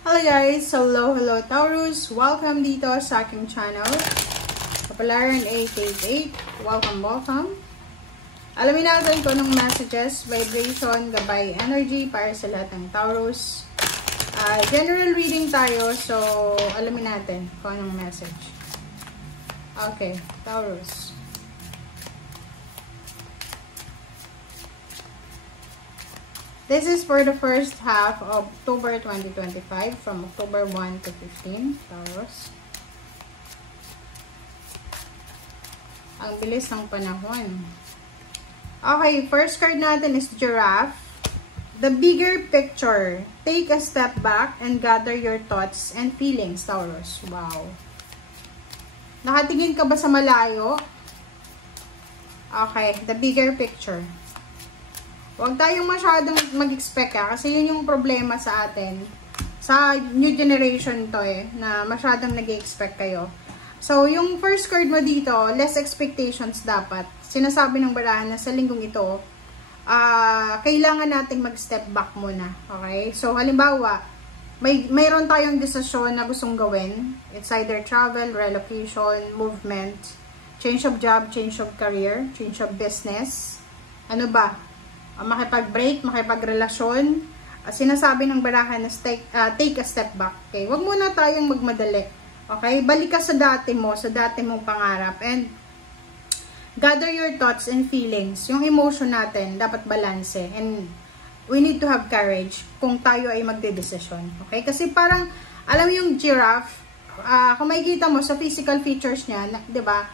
Hello guys! Hello Taurus! Welcome dito sa aking channel. Kapalaran 888. Welcome. Alamin natin kung anong messages, vibration, gabay, energy para sa lahat ng Taurus. General reading tayo, so alamin natin kung anong message. Okay, Taurus. This is for the first half of October 2025, from October 1 to 15, Taurus. Ang bilis ng panahon. Okay, first card natin is Giraffe. The bigger picture. Take a step back and gather your thoughts and feelings, Taurus. Wow. Nakatingin ka ba sa malayo? Okay, the bigger picture. Huwag tayong masyadong mag-expect kasi yun yung problema sa atin. Sa new generation to na masyadong nag-expect kayo. So, yung first card mo dito, less expectations dapat. Sinasabi ng barahan na sa linggong ito, kailangan nating mag-step back muna. Okay? So, halimbawa, mayroon tayong desisyon na gustong gawin. It's either travel, relocation, movement, change of job, change of career, change of business. Ano ba? Makipag-break, makipag-relasyon. Sinasabi ng barahan na take a step back. Okay? Huwag muna tayong magmadali. Okay? Balik ka sa dati mong pangarap. And gather your thoughts and feelings. Yung emotion natin, dapat balanse. And we need to have courage kung tayo ay magdedesisyon. Okay? Kasi parang, alam mo yung giraffe, kung makikita mo sa physical features niya, diba?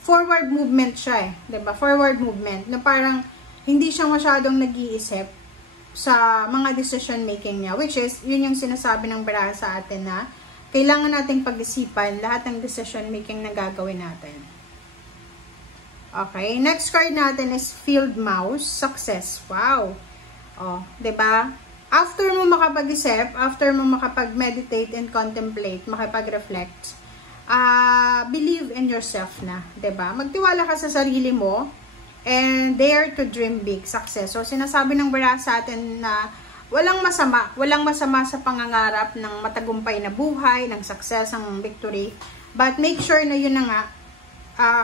Forward movement siya diba? Forward movement. Na parang, hindi siya masyadong nag-iisip sa mga decision making niya. Which is, yun yung sinasabi ng baraha sa atin na kailangan nating pag-isipan lahat ng decision making na gagawin natin. Okay, next card natin is Field Mouse, Success. Wow! Oh, 'di ba? After mo makapag-isip, after mo makapag-meditate and contemplate, makapag-reflect, believe in yourself na, 'di ba? Magtiwala ka sa sarili mo and dare to dream big, success. So, sinasabi ng baraha sa atin na walang masama sa pangangarap ng matagumpay na buhay, ng success, ng victory. But make sure na yun na nga,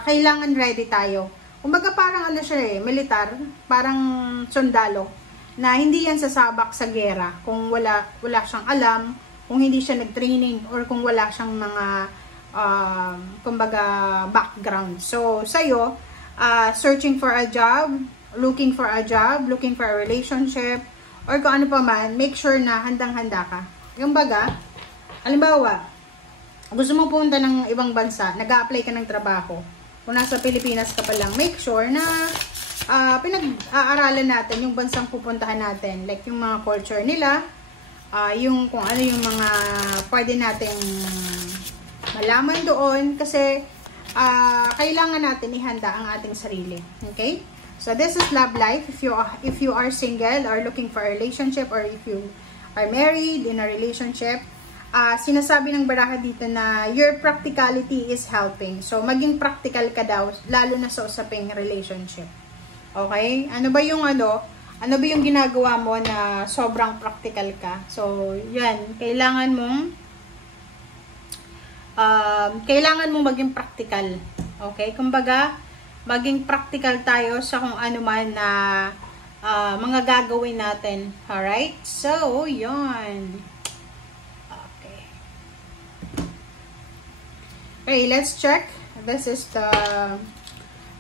kailangan ready tayo. Kumbaga parang ano siya militar, parang sundalo, na hindi yan sasabak sa gera kung wala siyang alam, kung hindi siya nag-training, or kung wala siyang mga, kumbaga, background. So, sa'yo, searching for a job, looking for a relationship, or kung ano pa man, make sure na handang-handa ka. Yung baga, halimbawa, gusto mo punta ng ibang bansa, nag-a-apply ka ng trabaho, kung nasa Pilipinas ka pa lang, make sure na pinag-aaralan natin yung bansang pupuntahan natin. Like yung mga culture nila, yung kung ano yung mga pwede nating malaman doon, kasi kailangan natin ihanda ang ating sarili. Okay? So, this is love life. If you are single or looking for a relationship, or if you are married in a relationship, sinasabi ng baraha dito na your practicality is helping. So, maging practical ka daw, lalo na sa usaping relationship. Okay? Ano ba yung ginagawa mo na sobrang practical ka? So, yan. Kailangan mong maging practical. Okay? Kumbaga, maging practical tayo sa kung ano man na mga gagawin natin. Alright? So, yun. Okay, let's check. This is the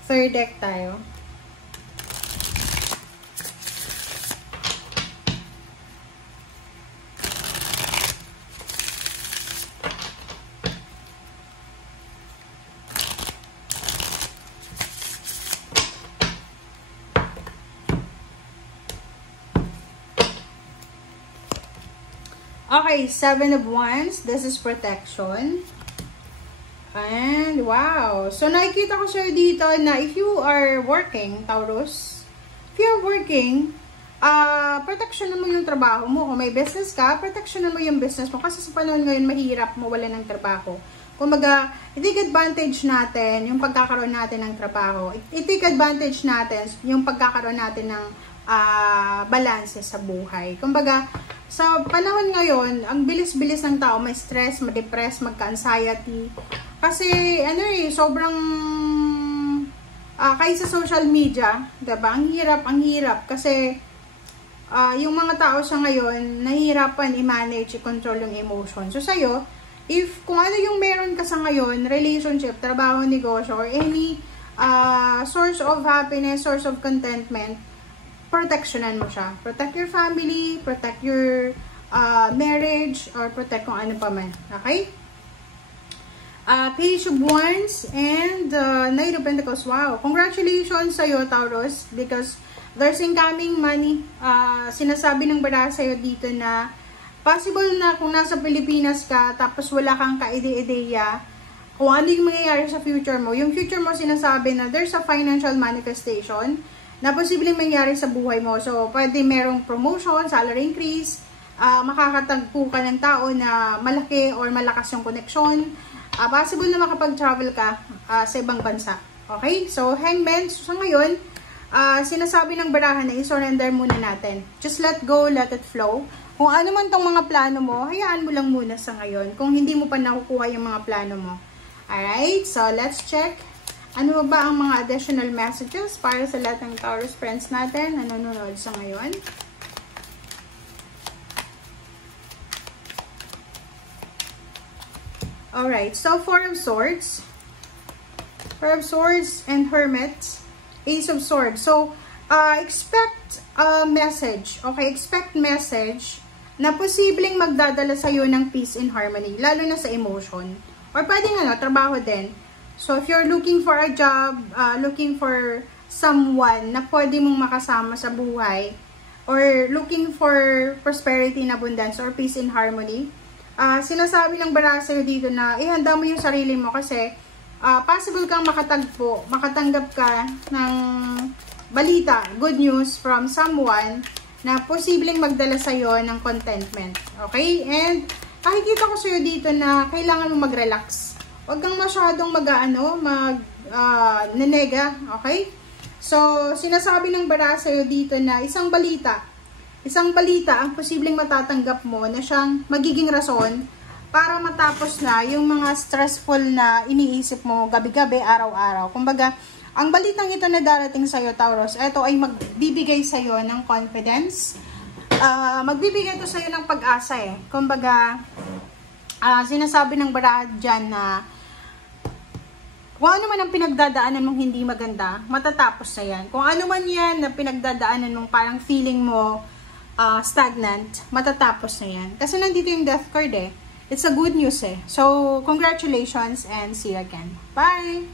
third deck tayo. Okay, 7 of Wands. This is protection. And, wow. So, nakikita ko sa'yo dito na if you are working, Taurus, if you're working, protection mo yung trabaho mo. Kung may business ka, protection mo yung business mo. Kasi sa panahon ngayon, mahirap mawala ng trabaho. Kumbaga, i-take advantage natin yung pagkakaroon natin ng trabaho. I-take advantage natin yung pagkakaroon natin ng balanse sa buhay. Kumbaga, Sa panahon ngayon, ang bilis-bilis ng tao, may stress, ma-depress, magka-anxiety. Kasi, sobrang, kaysa social media, diba? Ang hirap. Kasi, yung mga tao sa ngayon, nahihirapan i-manage, i-control yung emotion. So, sa'yo, kung ano yung meron ka sa ngayon, relationship, trabaho, negosyo, or any source of happiness, source of contentment, protectionan mo siya. Protect your family, protect your marriage, or protect kung ano pa man. Okay? Page of Wands and Knight of Pentacles. Wow! Congratulations sa'yo, Taurus, because there's incoming money. Sinasabi ng baraha sa'yo dito na possible na kung nasa Pilipinas ka, tapos wala kang kaide-ideya, kung ano yung mangyayari sa future mo. Yung future mo sinasabi na there's a financial manifestation na posibleng mangyari sa buhay mo. So, pwede merong promotion, salary increase, makakatagpo ka ng tao na malaki or malakas yung connection. Possible na makapag-travel ka sa ibang bansa. Okay? So, Hangman, so sa ngayon, sinasabi ng baraha na i-surrender muna natin. Just let go, let it flow. Kung ano man tong mga plano mo, hayaan mo lang muna sa ngayon. Kung hindi mo pa nakukuha yung mga plano mo. Alright? So, let's check. Ano ba ang mga additional messages para sa lahat ng Taurus friends natin na nanonood sa ngayon? Alright, so Four of Swords and Hermit, Ace of Swords. So, expect a message, okay? Expect message na posibleng magdadala sa'yo ng peace and harmony, lalo na sa emotion. Or pwedeng trabaho din. So, if you're looking for a job, looking for someone na pwede mong makasama sa buhay, or looking for prosperity and abundance, or peace and harmony, sinasabi ng baraha sa'yo dito na ihanda mo yung sarili mo kasi possible kang makatanggap ka ng balita, good news from someone na posibleng magdala sa'yo ng contentment. Okay? And nakikita ko sa'yo dito na kailangan mo mag-relax. Huwag kang masyadong nenega, okay? So, sinasabi ng baraha sa'yo dito na isang balita ang posibleng matatanggap mo na siyang magiging rason para matapos na yung mga stressful na iniisip mo gabi-gabi, araw-araw. Kumbaga, ang balitang ito na darating sa'yo, Taurus, ito ay magbibigay sa'yo ng confidence. Magbibigay ito sa'yo ng pag-asa eh. Kumbaga, sinasabi ng baraha dyan na kung ano man ang pinagdadaanan mong hindi maganda, matatapos na yan. Kung ano man yan na pinagdadaanan mong parang feeling mo stagnant, matatapos na yan. Kasi nandito yung death card eh. It's a good news eh. So, congratulations and see you again. Bye!